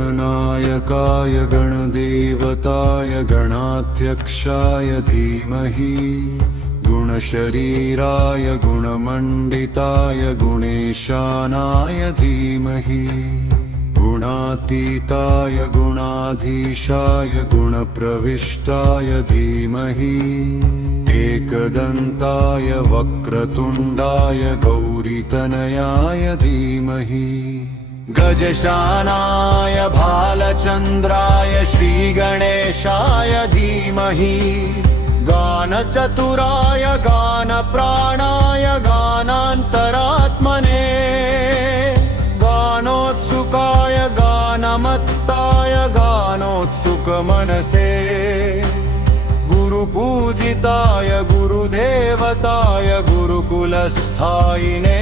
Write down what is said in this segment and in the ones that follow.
गणनायकाय गणदेवताय गणाध्यक्षाय धीमहि गुणशरीराय गुणमण्डिताय गुणेशानाय धीमहि गुणातीताय गुणाधीशाय गुणप्रविष्टाय धीमहि एकदन्ताय वक्रतुण्डाय गौरीतनयाय धीमहि गजशानाय भालचन्द्राय श्रीगणेशाय धीमहि गानचतुराय गानप्राणाय गानान्तरात्मने गानोत्सुकाय गानमत्ताय गानोत्सुकमनसे गुरुपूजिताय गुरुदेवताय गुरुकुलस्थायिने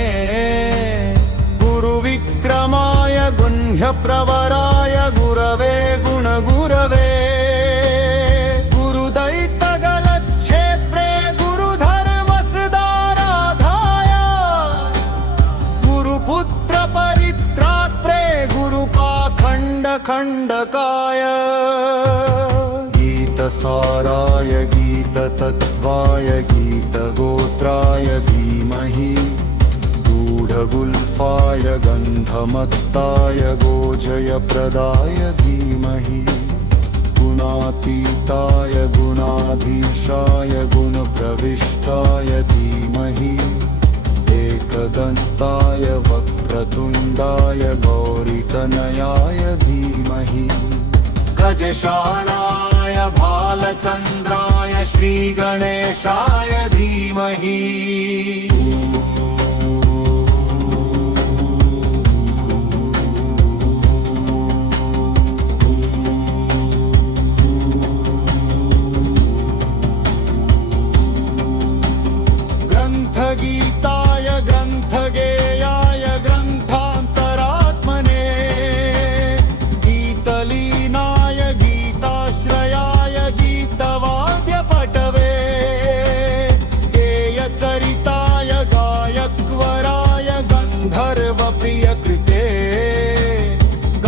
गुरुविक्रमाय गुह्यप्रवराय गुरवे गुणगुरवे गुरुदैत्यगलच्छेत्रे गुरुधर्मसदाराधाय गुरुपुत्रपरित्रात्रे गुरुपाखण्डखण्डकाय गीतसाराय गीततत्त्वाय गीतगोत्राय धीमहि गूढगुल्फाय गन्धमत्ताय गोजयप्रदाय धीमहि गुणातीताय गुणाधीशाय गुणप्रविष्टाय धीमहि एकदन्ताय वक्रतुण्डाय गौरीतनयाय धीमहि गजशानाय भालचन्द्राय श्रीगणेशाय धीमहि ग्रन्थगीताय ग्रन्थगेयाय ग्रन्थान्तरात्मने गीतलीनाय गीताश्रयाय गीतवाद्यपटवे गेयचरिताय गायकवराय गन्धर्वप्रियकृते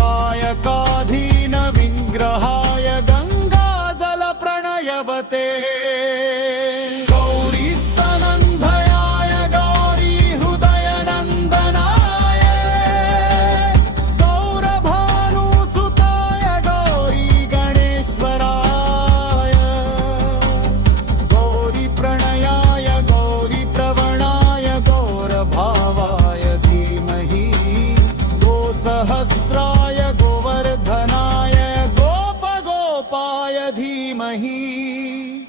गायकाधीन विग्रहाय गङ्गाजलप्रणयवते सहस्राय गोवर्धनाय गोपगोपाय धीमहि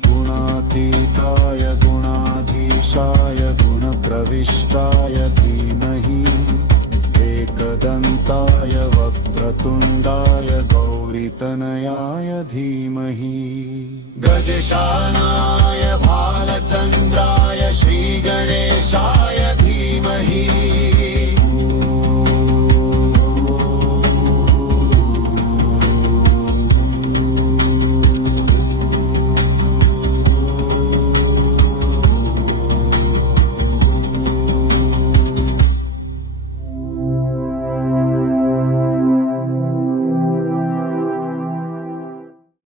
गुणातीताय गुणाधीशाय गुणप्रविष्टाय धीमहि एकदन्ताय वक्रतुण्डाय गौरीतनयाय धीमहि गजशानाय भालचन्द्राय श्रीगणेशाय धीमहि